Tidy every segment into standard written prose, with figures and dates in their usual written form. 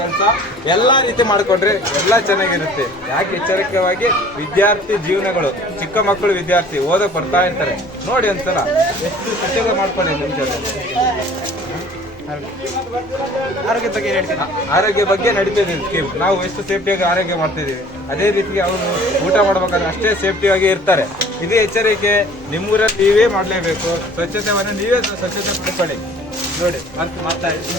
ಕೆಲಸ ಎಲ್ಲ ರೀತಿ ಮಾಡಿಕೊಂಡ್ರೆ ಎಲ್ಲ ಚೆನ್ನಾಗಿರುತ್ತೆ. ಯಾಕೆ ಎಚ್ಚರಿಕೆಯಾಗಿ ವಿದ್ಯಾರ್ಥಿ ಜೀವನಗಳು, ಚಿಕ್ಕ ಮಕ್ಕಳು ವಿದ್ಯಾರ್ಥಿ ಓದಕ್ಕೆ ಬರ್ತಾ ಇರ್ತಾರೆ, ನೋಡಿ ಒಂದ್ಸಲ ಎಷ್ಟು ಸ್ವಚ್ಛತೆ ಮಾಡ್ಕೊಳ್ಳಿ ನಿಮ್ಮ ಜೊತೆ. ಆರೋಗ್ಯ ಬಗ್ಗೆ ನಡೀತಿದೆ ಸ್ಕೀಮ್. ನಾವು ಎಷ್ಟು ಸೇಫ್ಟಿಯಾಗಿ ಆರೋಗ್ಯ ಮಾಡ್ತಿದ್ದೀವಿ, ಅದೇ ರೀತಿಗೆ ಅವರು ಊಟ ಮಾಡ್ಬೇಕಾದ್ರೆ ಅಷ್ಟೇ ಸೇಫ್ಟಿಯಾಗಿ ಇರ್ತಾರೆ. ಇದೇ ಎಚ್ಚರಿಕೆ ನಿಮ್ಮೂರಲ್ಲಿ ನೀವೇ ಮಾಡಲೇಬೇಕು. ಸ್ವಚ್ಛತೆಯನ್ನು ನೀವೇ ಸ್ವಚ್ಛತೆ ಪಡ್ಕೊಳ್ಳಿ. ನೋಡಿ ಮಾಡ್ತಾ ಇದ್ದೀವಿ.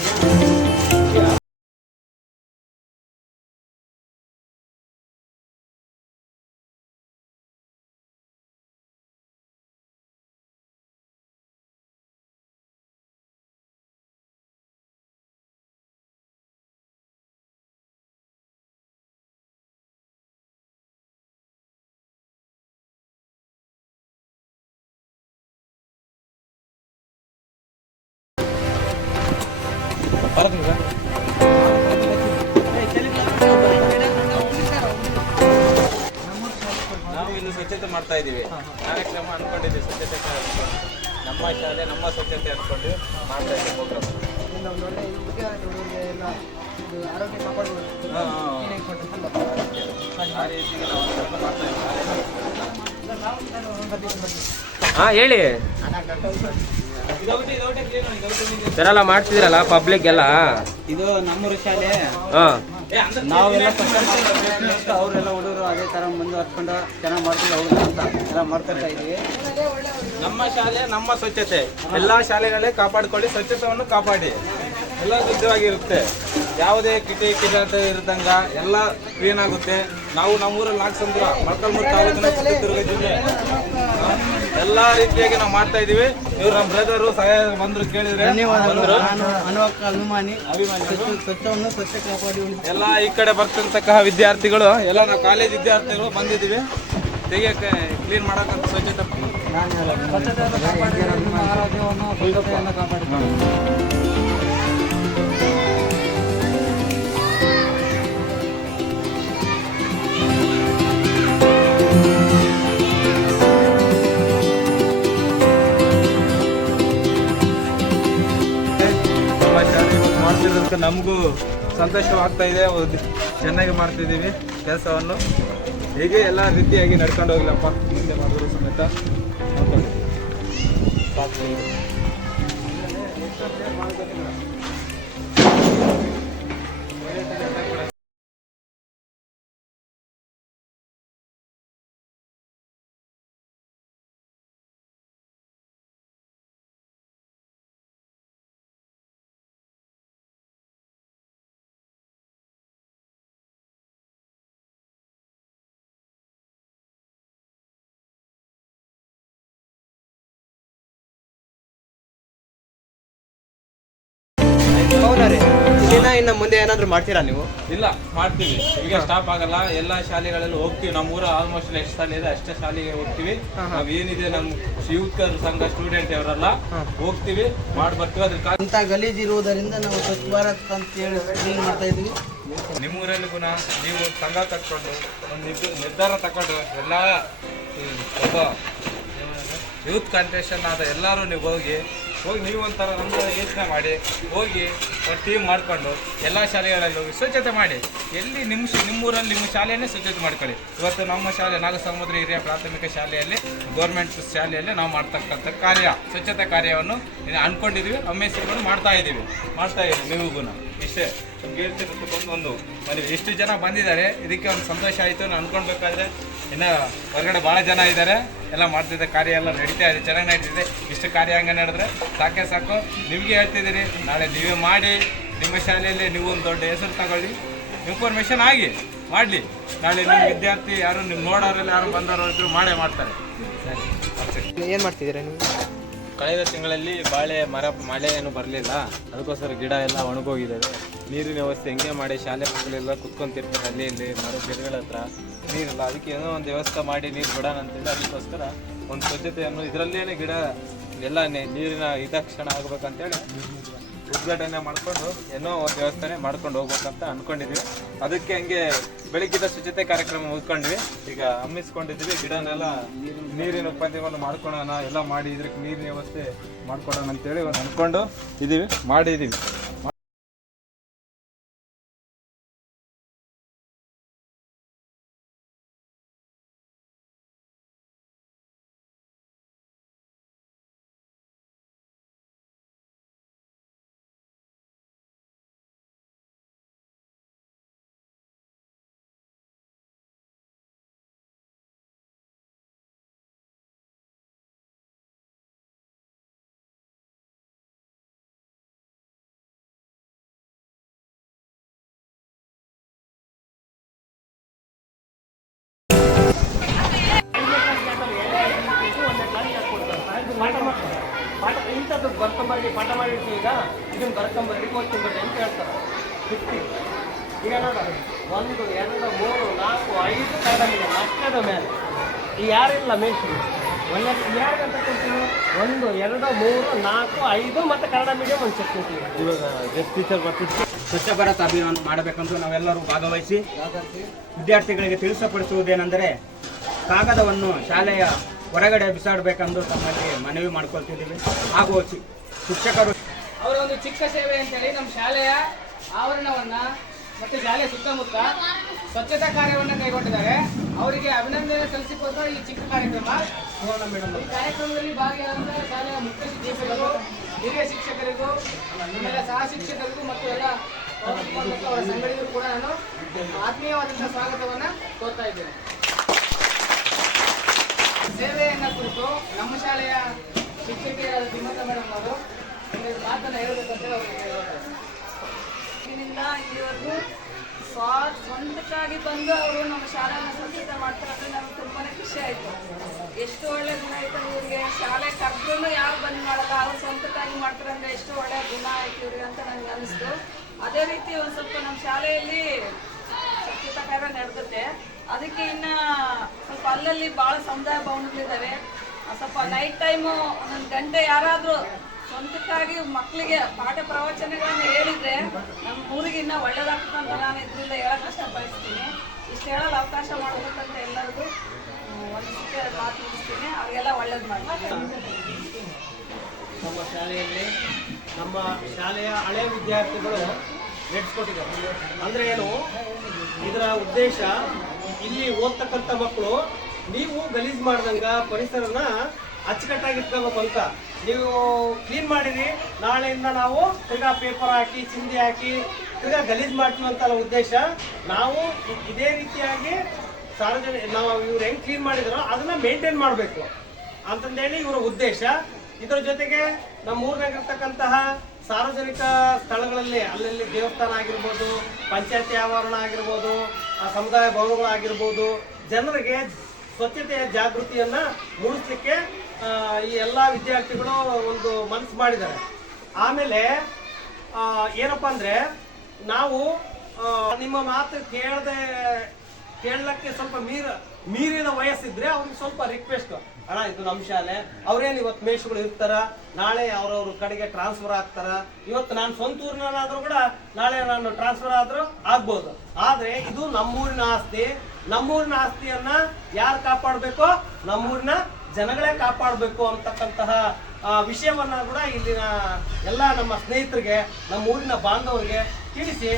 ನಾವು ಇಲ್ಲಿ ಸ್ವಚ್ಛತೆ ಮಾಡ್ತಾ ಇದ್ದೀವಿ. ಕಾರ್ಯಕ್ರಮ ಅನ್ಕೊಂಡಿದ್ದೀವಿ, ಸ್ವಚ್ಛತೆ ನಮ್ಮ ಶಾಲೆ ನಮ್ಮ ಸ್ವಚ್ಛತೆ ಅನ್ಕೊಂಡು ಮಾಡ್ತಾ ಇದ್ದೀವಿ ಪ್ರೋಗ್ರಾಮ್. ಹೇಳಿ ಇದೆಲ್ಲ ಮಾಡ್ತಿದ್ರಲ್ಲ ಪಬ್ಲಿಕ್ ಎಲ್ಲ. ಇದು ನಮ್ಮೂರು ಶಾಲೆ. ನಾವೆಲ್ಲ ಅವರೆಲ್ಲ ಹುಡುಗರು ಅದೇ ತರ ಮುಂದುವರ್ಸ್ಕೊಂಡು ಚೆನ್ನಾಗಿ ಮಾಡ್ಕೊಂಡು ಹೋಗೋದು ಅಂತ ಎಲ್ಲ ಮಾಡ್ಕೊಳ್ತಾ ಇದೀವಿ. ನಮ್ಮ ಶಾಲೆ ನಮ್ಮ ಸ್ವಚ್ಛತೆ, ಎಲ್ಲಾ ಶಾಲೆಗಳೇ ಕಾಪಾಡ್ಕೊಳ್ಳಿ, ಸ್ವಚ್ಛತೆಯನ್ನು ಕಾಪಾಡಿ, ಎಲ್ಲ ಶುದ್ಧವಾಗಿರುತ್ತೆ. ಯಾವುದೇ ಕಿಟ ಇರದಂಗ ಎಲ್ಲ ಕ್ಲೀನ್ ಆಗುತ್ತೆ. ನಾವು ನಮ್ಮೂರಲ್ಲಿ ನಾಗಸಂದ್ರ ಮೊಳಕಾಲ್ಮೂರು ತಾಲೂಕಿನ ಚಿತ್ರದುರ್ಗ ಜಿಲ್ಲೆ ಎಲ್ಲಾ ರೀತಿಯಾಗಿ ನಾವು ಮಾಡ್ತಾ ಇದೀವಿ. ಇವ್ರು ನಮ್ಮ ಬ್ರದರು ಸಹಾಯ ಬಂದ್ರು, ಕೇಳಿದ್ರೆ ಎಲ್ಲ ಈ ಕಡೆ ಬರ್ತಿರ್ತಕ್ಕಂತಹ ವಿದ್ಯಾರ್ಥಿಗಳು ಎಲ್ಲ ನಾವು ಕಾಲೇಜ್ ವಿದ್ಯಾರ್ಥಿಗಳು ಬಂದಿದ್ದೀವಿ. ತೆಗಿಯಕ್ಕೆ ಕ್ಲೀನ್ ಮಾಡಕ್ಕಂತ ಸ್ವಚ್ಛತೆ ಮಾಡ್ತಿರೋದಕ್ಕೆ ನಮಗೂ ಸಂತೋಷವಾಗ್ತಾ ಇದೆ. ಚೆನ್ನಾಗಿ ಮಾಡ್ತಿದ್ದೀವಿ ಕೆಲಸವನ್ನು. ಹೀಗೆ ಎಲ್ಲ ರೀತಿಯಾಗಿ ನಡ್ಕೊಂಡು ಹೋಗ್ಲಪ್ಪ, ಮುಂದೆ ಮಾಡಿದ್ರು ಸಮೇತ ಇನ್ನು ಮುಂದೆ ಏನಾದ್ರು ಮಾಡ್ತೀರಾ ನೀವು? ಇಲ್ಲ, ಮಾಡ್ತೀವಿ. ಈಗ ಸ್ಟಾಪ್ ಆಗಲ್ಲ, ಎಲ್ಲಾ ಶಾಲೆಗಳಲ್ಲಿ ಹೋಗ್ತೀವಿ. ನಮ್ಮೂರ ಆಲ್ಮೋಸ್ಟ್ ಎಷ್ಟು ಶಾಲೆ ಇದೆ ಅಷ್ಟೇ ಶಾಲೆಗೆ ಹೋಗ್ತೀವಿ. ನಾವ್ ಏನಿದೆ ನಮ್ಮ ಯೂತ್ ಸಂಘ ಸ್ಟೂಡೆಂಟ್ ಅವರೆಲ್ಲ ಹೋಗ್ತೀವಿ, ಮಾಡಿ ಬರ್ತೀವಿ. ಅಂತ ಗಲೀಜ್ ಇರುವುದರಿಂದ ನಾವು ಸ್ವಚ್ಛ ಭಾರತ್ ಅಂತ ಹೇಳಿ ಕ್ಲೀನ್ ಮಾಡ್ತಾ ಇದೀವಿ. ನಿಮ್ಮೂರಲ್ಲಿ ಗುಣ ನೀವು ಸಂಘ ತಕ್ಕೊಂಡು ಒಂದು ನಿರ್ಧಾರ ತಗೊಂಡು ಎಲ್ಲ ಒಬ್ಬ ಯೂತ್ ಕಾಂಪಿಟೇಷನ್ ಆದ ಎಲ್ಲರೂ ನೀವು ಹೋಗಿ ನೀವು ಒಂಥರ ನಮ್ಮ ಯೋಚನೆ ಮಾಡಿ ಹೋಗಿ ಒಂದು ಟೀಮ್ ಮಾಡಿಕೊಂಡು ಎಲ್ಲ ಶಾಲೆಗಳಲ್ಲಿ ಹೋಗಿ ಸ್ವಚ್ಛತೆ ಮಾಡಿ. ಎಲ್ಲಿ ನಿಮ್ಮೂರಲ್ಲಿ ನಿಮ್ಮ ಶಾಲೆಯನ್ನೇ ಸ್ವಚ್ಛತೆ ಮಾಡ್ಕೊಳ್ಳಿ. ಇವತ್ತು ನಮ್ಮ ಶಾಲೆ ನಾಗಸಮುದ್ರ ಹಿರಿಯ ಪ್ರಾಥಮಿಕ ಶಾಲೆಯಲ್ಲಿ, ಗೌರ್ಮೆಂಟ್ ಶಾಲೆಯಲ್ಲಿ ನಾವು ಮಾಡ್ತಕ್ಕಂಥ ಸ್ವಚ್ಛತೆ ಕಾರ್ಯವನ್ನು ಅಂದ್ಕೊಂಡಿದ್ದೀವಿ. ಅಮ್ಮೇಸಿಕೊಂಡು ಮಾಡ್ತಾ ಇದ್ದೀವಿ ನೀವಿಗೂ ಇಷ್ಟೇ ನಿಮ್ಗೆ ಹೇಳ್ತಿರ್ತಕ್ಕಂಥ ಒಂದು ಮನೆ. ಎಷ್ಟು ಜನ ಬಂದಿದ್ದಾರೆ, ಇದಕ್ಕೆ ಒಂದು ಸಂತೋಷ ಆಯಿತು. ನಾನು ಅಂದ್ಕೊಳ್ಬೇಕಾದ್ರೆ ಇನ್ನು ಹೊರಗಡೆ ಭಾಳ ಜನ ಇದ್ದಾರೆ, ಎಲ್ಲ ಮಾಡ್ತಿದ್ದೆ. ಕಾರ್ಯ ಎಲ್ಲ ನಡೀತಾ ಇದೆ, ಚೆನ್ನಾಗಿ ನಡೀತಿದೆ. ಇಷ್ಟು ಕಾರ್ಯ ಹಂಗೆ ನಡೆದ್ರೆ ಸಾಕೆ ಸಾಕು. ನಿಮಗೆ ಹೇಳ್ತಿದ್ದೀರಿ, ನಾಳೆ ನೀವೇ ಮಾಡಿ, ನಿಮ್ಮ ಶಾಲೆಯಲ್ಲಿ ನೀವು ಒಂದು ದೊಡ್ಡ ಹೆಸರು ತಗೊಳ್ಳಿ, ಇನ್ಫಾರ್ಮೇಷನ್ ಆಗಿ ಮಾಡಲಿ. ನಾಳೆ ನಿಮ್ಮ ವಿದ್ಯಾರ್ಥಿ ಯಾರು ನಿಮ್ಮ ನೋಡೋರೆಲ್ಲ ಯಾರು ಬಂದವರು ಇದ್ರು ಮಾಡೇ ಮಾಡ್ತಾರೆ. ಸರಿ, ಏನು ಮಾಡ್ತಿದ್ದೀರಾ ನೀವು? ಕಳೆದ ತಿಂಗಳಲ್ಲಿ ಮಳೆ ಏನು ಬರಲಿಲ್ಲ, ಅದಕ್ಕೋಸ್ಕರ ಗಿಡ ಎಲ್ಲ ಒಣಗೋಗಿದ್ದಾವೆ. ನೀರಿನ ವ್ಯವಸ್ಥೆ ಹೆಂಗೆ ಮಾಡಿ ಶಾಲೆ ಮಕ್ಕಳೆಲ್ಲ ಕುತ್ಕೊಂತಿರ್ತಾರೆ ಅಲ್ಲಿ ಇಲ್ಲಿ ಗಿಡಗಳ ಹತ್ರ ನೀರಿಲ್ಲ. ಅದಕ್ಕೆ ಏನೋ ಒಂದು ವ್ಯವಸ್ಥೆ ಮಾಡಿ ನೀರು ಬಿಡೋಣ ಅಂತೇಳಿ ಅದಕ್ಕೋಸ್ಕರ ಒಂದು ಸ್ವಚ್ಛತೆಯನ್ನು ಇದರಲ್ಲೇನೆ ಗಿಡ ಎಲ್ಲ ನೀರಿನ ಹಿತಕ್ಷಣ ಆಗ್ಬೇಕಂತೇಳಿ ಉದ್ಘಾಟನೆ ಮಾಡಿಕೊಂಡು ಏನೋ ಒಂದು ವ್ಯವಸ್ಥೆ ಮಾಡ್ಕೊಂಡು ಹೋಗ್ಬೇಕಂತ ಅಂದ್ಕೊಂಡಿದ್ವಿ. ಅದಕ್ಕೆ ಹಂಗೆ ಬೆಳಗ್ಗಿದ ಸ್ವಚ್ಛತೆ ಕಾರ್ಯಕ್ರಮ ಮುಗಿಸ್ಕೊಂಡ್ವಿ. ಈಗ ಹಮ್ಮಿಸ್ಕೊಂಡಿದ್ವಿ, ಗಿಡನೆಲ್ಲ ನೀರಿನ ಉತ್ಪತ್ತಿಯನ್ನು ಮಾಡ್ಕೊಳೋಣ, ಎಲ್ಲ ಮಾಡಿ ಇದಕ್ಕೆ ನೀರಿನ ವ್ಯವಸ್ಥೆ ಮಾಡ್ಕೊಡೋಣ ಅಂತೇಳಿ ಒಂದು ಅಂದ್ಕೊಂಡು ಮಾಡಿದ್ದೀವಿ. ಹೌದಾ ಇದನ್ನ ಬರ್ಕೊಂಬರ್ರಿ ಓದ್ಕೊಂಬರ್ರಿ ಅಂತ ಹೇಳ್ತಾರೆ 50. ಈಗ ನೋಡ 1 2 3 4 5 ಕನ್ನಡ ಮೀಡಿಯಂ ಅಷ್ಟೇದ ಮೇಲೆ ಈ ಯಾರಿಲ್ಲ ಮೇಷ್ಟ್ರು ಒಳ್ಳೆ ಯಾರಿಗಂತ ಕೊಡ್ತೀವಿ 1 2 3 4 5 ಮತ್ತು ಕನ್ನಡ ಮೀಡಿಯಂ ಒಂದು ಚೆಕ್ ಕೊಡ್ತೀವಿ. ಇವಾಗ ಗೆಸ್ಟ್ ಟೀಚರ್ ಬರ್ತಿತ್ತು. ಸ್ವಚ್ಛ ಭಾರತ್ ಅಭಿಯಾನ ಮಾಡಬೇಕಂತ ನಾವೆಲ್ಲರೂ ಭಾಗವಹಿಸಿ ವಿದ್ಯಾರ್ಥಿಗಳಿಗೆ ತಿಳಿಸಪಡಿಸುವುದೇನೆಂದರೆ ಕಾಗದವನ್ನು ಶಾಲೆಯ ಹೊರಗಡೆ ಬಿಸಾಡಬೇಕೆಂದು ತಮ್ಮಲ್ಲಿ ಮನವಿ ಮಾಡ್ಕೊಳ್ತಿದ್ದೀವಿ. ಹಾಗೂ ಶಿಕ್ಷಕರು ಅವರ ಒಂದು ಚಿಕ್ಕ ಸೇವೆ ಅಂತೇಳಿ ನಮ್ಮ ಶಾಲೆಯ ಆವರಣವನ್ನ ಮತ್ತು ಶಾಲೆಯ ಸುತ್ತಮುತ್ತ ಸ್ವಚ್ಛತಾ ಕಾರ್ಯವನ್ನು ಕೈಗೊಂಡಿದ್ದಾರೆ. ಅವರಿಗೆ ಅಭಿನಂದನೆ ಸಲ್ಲಿಸಿಕೊಂಡು ಈ ಚಿಕ್ಕ ಕಾರ್ಯಕ್ರಮ. ಈ ಕಾರ್ಯಕ್ರಮದಲ್ಲಿ ಭಾಗಿಯಾದಂತಹ ಶಾಲೆಯ ಮುಖ್ಯ ಶಿಕ್ಷಕರಿಗೂ, ಹಿರಿಯ ಶಿಕ್ಷಕರಿಗೂ, ಆಮೇಲೆ ಸಹ ಶಿಕ್ಷಕರಿಗೂ ಮತ್ತು ಎಲ್ಲ ಅವರ ಸಂಘಟಕರು ಕೂಡ ನಾನು ಆತ್ಮೀಯವಾದಂತಹ ಸ್ವಾಗತವನ್ನು ಕೋರ್ತಾ ಇದ್ದೇನೆ. ಸೇವೆಯನ್ನ ಕುರಿತು ನಮ್ಮ ಶಾಲೆಯ ಶಿಕ್ಷಕಿಯರಾದ ತಿಮ್ಮಕ್ಕ ಮೇಡಮ್ ಅವರು ಮಾತನ್ನ ಹೇಳಬೇಕಂತ ಇಲ್ಲಿಂದ ಇಲ್ಲಿವರೆಗೂ ಸ್ವಂತಕ್ಕಾಗಿ ಬಂದು ಅವರು ನಮ್ಮ ಶಾಲೆಯನ್ನು ಸ್ವಚ್ಛತೆ ಮಾಡ್ತಾರೆ ಅಂದರೆ ನಮಗೆ ತುಂಬಾ ಖುಷಿ ಆಯಿತು. ಎಷ್ಟು ಒಳ್ಳೆ ಗುಣ ಆಯಿತು ಇವರಿಗೆ. ಶಾಲೆ ಕರೆದ್ರೂ ಯಾರು ಬಂದ್ ಮಾಡಲ್ಲ, ಅವ್ರು ಸ್ವಂತಕ್ಕಾಗಿ ಮಾಡ್ತಾರೆ ಅಂದರೆ ಎಷ್ಟು ಒಳ್ಳೆ ಗುಣ ಆಯ್ತು ಇವ್ರಿಗೆ ಅಂತ ನನಗೆ ಅನಿಸ್ತು. ಅದೇ ರೀತಿ ಒಂದು ಸ್ವಲ್ಪ ನಮ್ಮ ಶಾಲೆಯಲ್ಲಿ ಸ್ವಚ್ಛತಾ ಕಾರ್ಯ ನಡೆದುತ್ತೆ. ಅದಕ್ಕೆ ಇನ್ನು ಸ್ವಲ್ಪ ಅಲ್ಲಲ್ಲಿ ಭಾಳ ಸಮುದಾಯ ಭವನಗಳಿದ್ದಾವೆ. ಸ್ವಲ್ಪ ನೈಟ್ ಟೈಮು ಒಂದೊಂದು ಗಂಟೆ ಯಾರಾದರೂ ಸ್ವಂತಕ್ಕಾಗಿ ಮಕ್ಕಳಿಗೆ ಪಾಠ ಪ್ರವಚನಗಳನ್ನು ಹೇಳಿದರೆ ನಮ್ಮ ಊರಿಗೆ ಇನ್ನೂ ಒಳ್ಳೇದಾಗ್ತದೆ ಅಂತ ನಾನು ಇದರಿಂದ ಹೇಳೋಕೆ ಇಷ್ಟ ಬಯಸ್ತೀನಿ. ಇಷ್ಟು ಹೇಳಲು ಅವಕಾಶ ಮಾಡಬೇಕಂತ ಎಲ್ಲರಿಗೂ ಒಂದು ಮುಖ್ಯ ಮಾತು ಮುಗಿಸ್ತೀನಿ. ಅವ್ರಿಗೆಲ್ಲ ಒಳ್ಳೇದು ಮಾಡಿ. ನಮ್ಮ ಶಾಲೆಯಲ್ಲಿ ನಮ್ಮ ಶಾಲೆಯ ಹಳೆಯ ವಿದ್ಯಾರ್ಥಿಗಳು ನಡೆಸ್ಕೊಟ್ಟಿದ್ದಾರೆ. ಅಂದರೆ ಏನು ಇದರ ಉದ್ದೇಶ, ಇಲ್ಲಿ ಓದ್ತಕ್ಕಂಥ ಮಕ್ಕಳು ನೀವು ಗಲೀಜು ಮಾಡ್ದಂಗ ಪರಿಸರನ ಅಚ್ಚುಕಟ್ಟಾಗಿ ಇಟ್ಕೋಬೇಕು ಅಂತ. ನೀವು ಕ್ಲೀನ್ ಮಾಡಿರಿ, ನಾಳೆಯಿಂದ ನಾವು ತಿರ್ಗಾ ಪೇಪರ್ ಹಾಕಿ ಚಿಂದಿ ಹಾಕಿ ತಿರ್ಗಾ ಗಲೀಜು ಮಾಡ್ತೀವಿ ಅಂತಲ್ಲ ಉದ್ದೇಶ. ನಾವು ಇದೇ ರೀತಿಯಾಗಿ ನಾವು ಇವ್ರು ಹೆಂಗೆ ಕ್ಲೀನ್ ಮಾಡಿದಾರೋ ಅದನ್ನ ಮೇಂಟೈನ್ ಮಾಡಬೇಕು ಅಂತಂದೇಳಿ ಇವರ ಉದ್ದೇಶ. ಇದರ ಜೊತೆಗೆ ನಮ್ಮ ಊರಿನಾಗಿರ್ತಕ್ಕಂತಹ ಸಾರ್ವಜನಿಕ ಸ್ಥಳಗಳಲ್ಲಿ ಅಲ್ಲಲ್ಲಿ ದೇವಸ್ಥಾನ ಆಗಿರ್ಬೋದು, ಪಂಚಾಯತಿ ಆವರಣ ಆಗಿರ್ಬೋದು, ಸಮುದಾಯ ಭವನಗಳಾಗಿರ್ಬೋದು, ಜನರಿಗೆ ಸ್ವಚ್ಛತೆಯ ಜಾಗೃತಿಯನ್ನು ಮೂಡಿಸ್ಲಿಕ್ಕೆ ಈ ಎಲ್ಲ ವಿದ್ಯಾರ್ಥಿಗಳು ಒಂದು ಮನಸ್ಸು ಮಾಡಿದ್ದಾರೆ. ಆಮೇಲೆ ಏನಪ್ಪ ಅಂದರೆ, ನಾವು ನಿಮ್ಮ ಮಾತು ಕೇಳಲಿಕ್ಕೆ ಸ್ವಲ್ಪ ಮೀರಿದ ವಯಸ್ಸಿದ್ರೆ ಅವ್ರಿಗೆ ಸ್ವಲ್ಪ ರಿಕ್ವೆಸ್ಟ್, ಅಣ್ಣ ಇದು ನಮ್ಮ ಶಾಲೆ, ಅವ್ರೇನು ಇವತ್ತು ಮೇಷ್ಗಳು ಇರ್ತಾರ, ನಾಳೆ ಅವ್ರವ್ರ ಕಡೆಗೆ ಟ್ರಾನ್ಸ್ಫರ್ ಆಗ್ತಾರ. ಇವತ್ತು ನಾನು ಸ್ವಂತ ಊರಿನಾದ್ರೂ ಕೂಡ ನಾಳೆ ನಾನು ಟ್ರಾನ್ಸ್ಫರ್ ಆದ್ರೂ ಆಗ್ಬೋದು. ಆದ್ರೆ ಇದು ನಮ್ಮೂರಿನ ಆಸ್ತಿ. ನಮ್ಮೂರಿನ ಆಸ್ತಿಯನ್ನ ಯಾರು ಕಾಪಾಡಬೇಕೋ ನಮ್ಮೂರಿನ ಜನಗಳೇ ಕಾಪಾಡಬೇಕು ಅಂತಕ್ಕಂತಹ ವಿಷಯವನ್ನ ಕೂಡ ಇಲ್ಲಿನ ಎಲ್ಲ ನಮ್ಮ ಸ್ನೇಹಿತರಿಗೆ, ನಮ್ಮ ಊರಿನ ಬಾಂಧವರಿಗೆ ತಿಳಿಸಿ,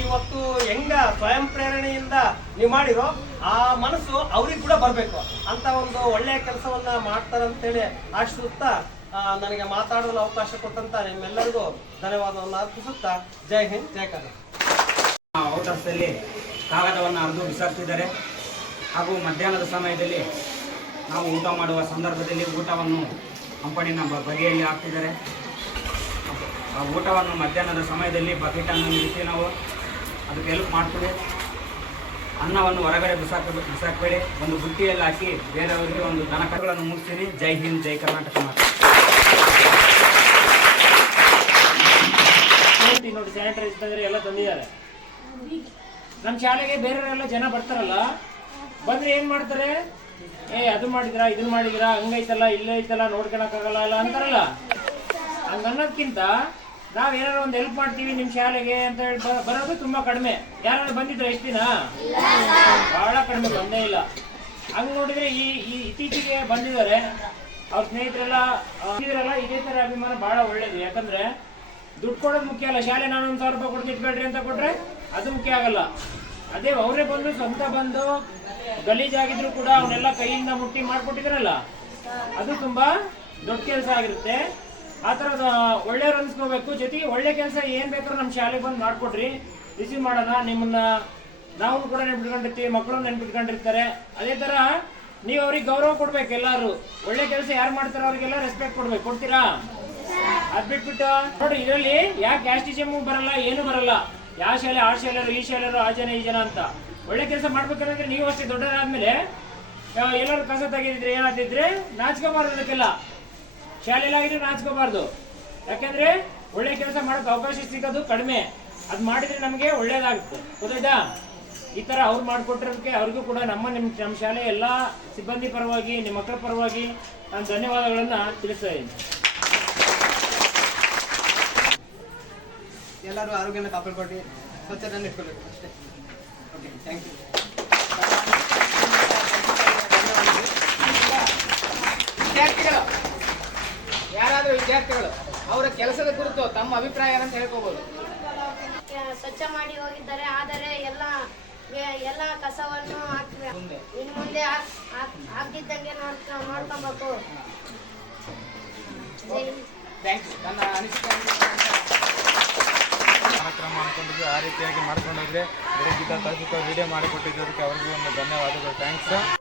ಇವತ್ತು ಹೆಂಗ ಸ್ವಯಂ ಪ್ರೇರಣೆಯಿಂದ ನೀವು ಮಾಡಿರೋ ಆ ಮನಸ್ಸು ಅವ್ರಿಗೆ ಕೂಡ ಬರಬೇಕು ಅಂತ ಒಂದು ಒಳ್ಳೆಯ ಕೆಲಸವನ್ನ ಮಾಡ್ತಾರಂತೇಳಿ ಆಶಿಸುತ್ತಾ ನನಗೆ ಮಾತಾಡಲು ಅವಕಾಶ ಕೊಟ್ಟಂತ ನಿಮ್ಮೆಲ್ಲರಿಗೂ ಧನ್ಯವಾದವನ್ನು ಅರ್ಪಿಸುತ್ತಾ ಜೈ ಹಿಂದ್, ಜೈ ಕರ್ನಾಟಕ. ಔಟರ್ಸಲ್ಲಿ ಕಾಗದವನ್ನು ಹರಿದು ಬಿಸಾಡ್ತಿದ್ದಾರೆ. ಹಾಗೂ ಮಧ್ಯಾಹ್ನದ ಸಮಯದಲ್ಲಿ ನಾವು ಊಟ ಮಾಡುವ ಸಂದರ್ಭದಲ್ಲಿ ಊಟವನ್ನು ಹಂಪಣಿನ ಬಗೆಯಲ್ಲಿ ಹಾಕ್ತಿದ್ದಾರೆ. ಆ ಊಟವನ್ನು ಮಧ್ಯಾಹ್ನದ ಸಮಯದಲ್ಲಿ ಬಕೆಟನ್ನು ನಿಲ್ಲಿಸಿ ನಾವು ಅದಕ್ಕೆ ಹೆಲ್ಪ್ ಮಾಡ್ತೀವಿ. ಅನ್ನವನ್ನು ಹೊರಗಡೆ ಬಿಸಾಕಬೇಡಿ, ಒಂದು ಬುಟ್ಟಿಯಲ್ಲಿ ಹಾಕಿ ಬೇರೆಯವರಿಗೆ ಒಂದು ದನಕರುಗಳನ್ನು ಮುಗಿಸ್ತೀನಿ. ಜೈ ಹಿಂದ್, ಜೈ ಕರ್ನಾಟಕ. ನೋಡಿ ಸ್ಯಾನಿಟೈಸ್ ತಂದ್ರೆ ಎಲ್ಲ ತಂದಿದ್ದಾರೆ. ನಮ್ಮ ಶಾಲೆಗೆ ಬೇರೆಯವರೆಲ್ಲ ಜನ ಬರ್ತಾರಲ್ಲ, ಬಂದ್ರೆ ಏನ್ ಮಾಡ್ತಾರೆ, ಅದು ಮಾಡಿದ್ರಾ ಇದನ್ನ ಮಾಡಿದ್ರಾ, ಹಂಗೈತಲ್ಲ ಇಲ್ಲೇ ಐತಲ್ಲ ನೋಡ್ಕೊಳಕ್ಕಾಗಲ್ಲ ಅಲ್ಲ ಅಂತಾರಲ್ಲ. ಹಂಗ ಅನ್ನೋದ್ಕಿಂತ ನಾವೇನಾದ್ರು ಒಂದು ಹೆಲ್ಪ್ ಮಾಡ್ತೀವಿ ನಿಮ್ಮ ಶಾಲೆಗೆ ಅಂತ ಹೇಳಿ ಬರೋದು ತುಂಬಾ ಕಡಿಮೆ. ಯಾರು ಬಂದಿದ್ರೆ ಎಷ್ಟು ದಿನ? ಬಹಳ ಕಡಿಮೆ, ಬಂದೇ ಇಲ್ಲ. ಹಂಗ್ ನೋಡಿದ್ರೆ ಈ ಇತ್ತೀಚೆಗೆ ಬಂದಿದ್ದಾರೆ ಅವ್ರ ಸ್ನೇಹಿತರೆಲ್ಲ ಇದೇ ತರ ಅಭಿಮಾನ ಬಹಳ ಒಳ್ಳೇದು. ಯಾಕಂದ್ರೆ ದುಡ್ಡು ಕೊಡೋದು ಮುಖ್ಯ ಅಲ್ಲ. ಶಾಲೆ ನಾನು 1,000 ರೂಪಾಯಿ ಕೊಡ್ತೀನಿ ಇಟ್ಬೇಡ್ರಿ ಅಂತ ಕೊಟ್ರೆ ಅದು ಮುಖ್ಯ ಆಗಲ್ಲ. ಅದೇ ಅವರೇ ಬಂದು ಸ್ವಂತ ಬಂದು ಗಲೀಜಾಗಿದ್ರು ಕೂಡ ಅವನ್ನೆಲ್ಲ ಕೈಯಿಂದ ಮುಟ್ಟಿ ಮಾಡ್ಕೊಟ್ಟಿದ್ರಲ್ಲ, ಅದು ತುಂಬಾ ದೊಡ್ಡ ಕೆಲಸ ಆಗಿರುತ್ತೆ. ಆ ಥರದ ಒಳ್ಳೆಯವ್ರು ಅನ್ಸ್ಕೋಬೇಕು. ಜೊತೆಗೆ ಒಳ್ಳೆ ಕೆಲಸ ಏನ್ ಬೇಕಾದ್ರೂ ನಮ್ಮ ಶಾಲೆಗೆ ಬಂದು ಮಾಡ್ಕೊಡ್ರಿ, ರಿಸೀವ್ ಮಾಡೋಣ. ನಿಮ್ಮನ್ನ ನಾವು ಕೂಡ ನೆನ್ಪಿಟ್ಕೊಂಡಿರ್ತೀವಿ, ಮಕ್ಕಳು ನೆನ್ಪಿಟ್ಕೊಂಡಿರ್ತಾರೆ. ಅದೇ ತರ ನೀವು ಅವ್ರಿಗೆ ಗೌರವ ಕೊಡ್ಬೇಕು. ಎಲ್ಲಾರು ಒಳ್ಳೆ ಕೆಲಸ ಯಾರು ಮಾಡ್ತಾರೋ ಅವ್ರಿಗೆಲ್ಲ ರೆಸ್ಪೆಕ್ಟ್ ಕೊಡ್ಬೇಕು. ಕೊಡ್ತೀರಾ? ಅದ್ ಬಿಟ್ಬಿಟ್ಟು ನೋಡಿ, ಇದರಲ್ಲಿ ಯಾವ ಕ್ಯಾಸ್ಟಿಸಮ್ ಬರಲ್ಲ, ಏನು ಬರಲ್ಲ. ಯಾವ ಶಾಲೆ ಆ ಶಾಲೆಯವರು, ಈ ಶಾಲೆಯವರು, ಆ ಜನ ಈ ಜನ ಅಂತ. ಒಳ್ಳೆ ಕೆಲಸ ಮಾಡ್ಬೇಕಂದ್ರೆ ನೀವು ಅಷ್ಟೇ ದೊಡ್ಡದಾದ್ಮೇಲೆ ಎಲ್ಲರೂ ಕಸ ತೆಗೆದಿದ್ರೆ ಏನಾಗ್ತಿದ್ರೆ ನಾಚ್ಕೋಬಾರ್ದು. ಅದಕ್ಕೆಲ್ಲ ಶಾಲೆಯಲ್ಲಾಗಿದ್ರೆ ನಾಚ್ಕೋಬಾರ್ದು. ಯಾಕಂದ್ರೆ ಮಾಡೋಕೆ ಅವಕಾಶ ಸಿಗೋದು ಕಡಿಮೆ. ಅದು ಮಾಡಿದ್ರೆ ನಮಗೆ ಒಳ್ಳೇದಾಗುತ್ತೆ. ಗೊತ್ತಾಯ್ತಾ? ಈ ಥರ ಅವ್ರು ಮಾಡಿಕೊಟ್ಟಿರೋದಕ್ಕೆ ಅವ್ರಿಗೂ ಕೂಡ ನಮ್ಮ ಶಾಲೆಯ ಎಲ್ಲ ಸಿಬ್ಬಂದಿ ಪರವಾಗಿ, ನಿಮ್ಮ ಮಕ್ಕಳ ಪರವಾಗಿ ನಾನು ಧನ್ಯವಾದಗಳನ್ನು ತಿಳಿಸ್ತಾ ಇದ್ದೀನಿ. ಎಲ್ಲರೂ ಆರೋಗ್ಯನ ಕಾಪಾಡ್ಕೊಂಡು ಸ್ವಚ್ಛತೆಯನ್ನು ಇಟ್ಕೊಳ್ಬೇಕು ಅಷ್ಟೇ. Okay, thank you. ವಿದ್ಯಾರ್ಥಿಗಳು, ಯಾರಾದರೂ ವಿದ್ಯಾರ್ಥಿಗಳು ಅವರ ಕೆಲಸದ ಕುರಿತು ತಮ್ಮ ಅಭಿಪ್ರಾಯ ಅಂತ ಹೇಳ್ಕೋಬಹುದು. ಸ್ವಚ್ಛ ಮಾಡಿ ಹೋಗಿದ್ದಾರೆ, ಆದರೆ ಎಲ್ಲ ಕಸವನ್ನು ಇನ್ನು ಮುಂದೆ ಆಗ್ದಿದ್ದಂಗೆ ನೋಡ್ಕೊಬೇಕು. Thank you. ನನ್ನ ಅನಿಸಿಕೆ ಕಾರ್ಯಕ್ರಮ ಅಂದ್ಕೊಂಡಿದ್ವಿ, ಆ ರೀತಿಯಾಗಿ ಮಾಡ್ಕೊಂಡೋದ್ರೆ ಬೆಳಗ್ಗೆ ತಲುಪಿಕೋ ವಿಡಿಯೋ ಮಾಡಿಕೊಟ್ಟಿದ್ದಕ್ಕೆ ಅವ್ರಿಗೂ ಒಂದು ಧನ್ಯವಾದಗಳು. ಥ್ಯಾಂಕ್ಸ್.